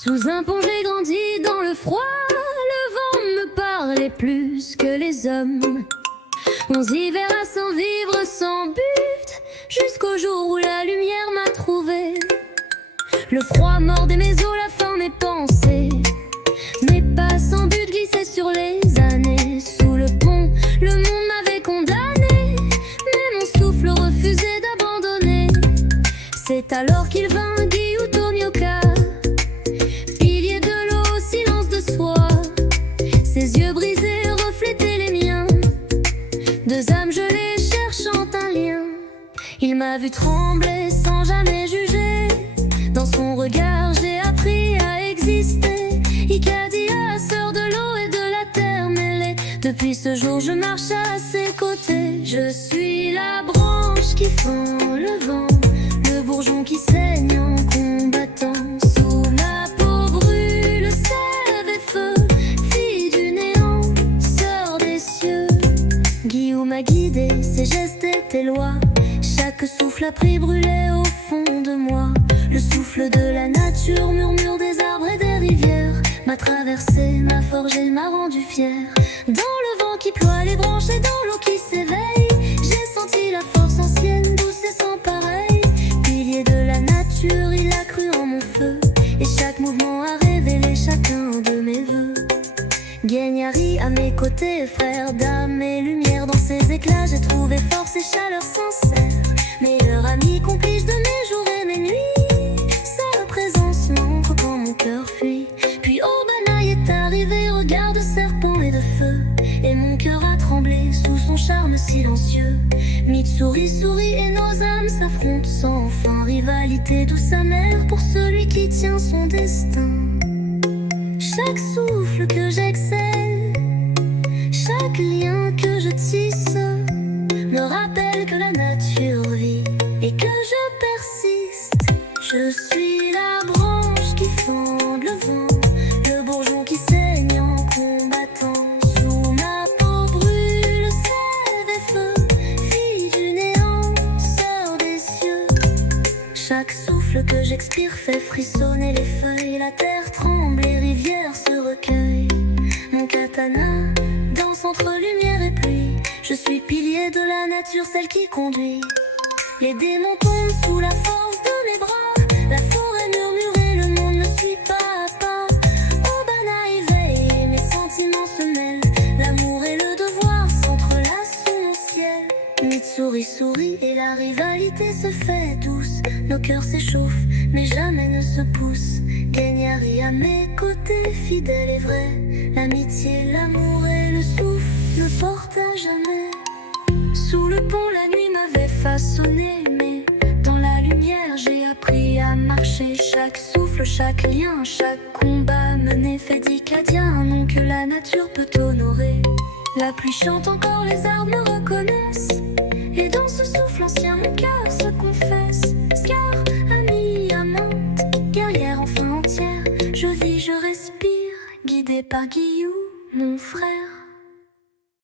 Sous un pont j'ai grandi dans le froid, le vent me parlait plus que les hommes. 11 hivers à s'en vivre sans but, jusqu'au jour où la lumière m'a trouvé. Le froid mordait mes os, la faim mes pensées. Mes pas sans but glissaient sur les années. Sous le pont, le monde m'avait condamné, mais mon souffle refusait d'abandonner. C'est alors qu'il vint Guillou Tomioka, pilier de l'eau, silence de soi. Ses yeux brisés reflétaient les miens, deux âmes gelées cherchant un lien. Il m'a vu trembler sans jamais juger, dans son regard j'ai appris à exister. Ikadia, sœur de l'eau et de la terre mêlée, depuis ce jour je marche à ses côtés. Je suis la branche qui fend le vent, le bourgeon qui saigne en combattant. Sous ma peau brûle sève et feu, fille du néant, sœur des cieux. Guillou m'a guidé, ses gestes étaient lois, chaque souffle a pris brûlé au fond de moi. Le souffle de la nature, murmure des arbres et des rivières, m'a traversé, m'a forgé, m'a rendu fier. Dans le vent qui ploie les branches et dans l'eau qui s'éveille, j'ai senti la force ancienne, douce et sans pareil. Pilier de la nature, il a cru en mon feu, et chaque mouvement a révélé chacun de mes vœux. Guignari à mes côtés, frère d'âme et lumière, dans ses éclats j'ai trouvé force et chaleur sincère. Meilleur ami, complice de mes jours et mes nuits, sa présence manque quand mon cœur fuit. Puis Obanaï est arrivé, regard de serpent et de feu, et mon cœur a tremblé sous son charme silencieux. Mitsuri sourit et nos âmes s'affrontent sans fin, rivalité douce amère pour celui qui tient son destin. Chaque souffle que j'excelle, chaque lien que je tisse, me rappelle que la nature vit et que je persiste. Je suis la branche qui fend le vent, le bourgeon qui saigne en combattant. Sous ma peau brûle sève et feu, fille du néant, sœur des cieux. Chaque souffle que j'expire fait frissonner les feuilles, la terre tremble, les rivières se recueillent. Mon katana danse entre lumière et pluie, je suis pilier de la nature, celle qui conduit. Les démons tombent sous la force de mes bras, la forêt murmurée, le monde me suit pas à pas. Obanaï veille, mes sentiments se mêlent, l'amour et le devoir s'entrelacent sous mon ciel. Mitsuri sourit et la rivalité se fait douce, nos cœurs s'échauffent mais jamais ne se poussent. Guignari à mes côtés, fidèle et vrai, l'amitié, l'amour et le souffle me portent à jamais. Sous le pont la nuit m'avait façonné, mais dans la lumière j'ai appris à marcher. Chaque souffle, chaque lien, chaque combat mené fait d'Ikadia un nom que la nature peut honorer. La pluie chante encore, les arbres me reconnaissent, et dans ce souffle ancien mon cœur se confesse. Scar, amie, amante, guerrière enfin entière, je vis, je respire, guidée par Guillou, mon frère.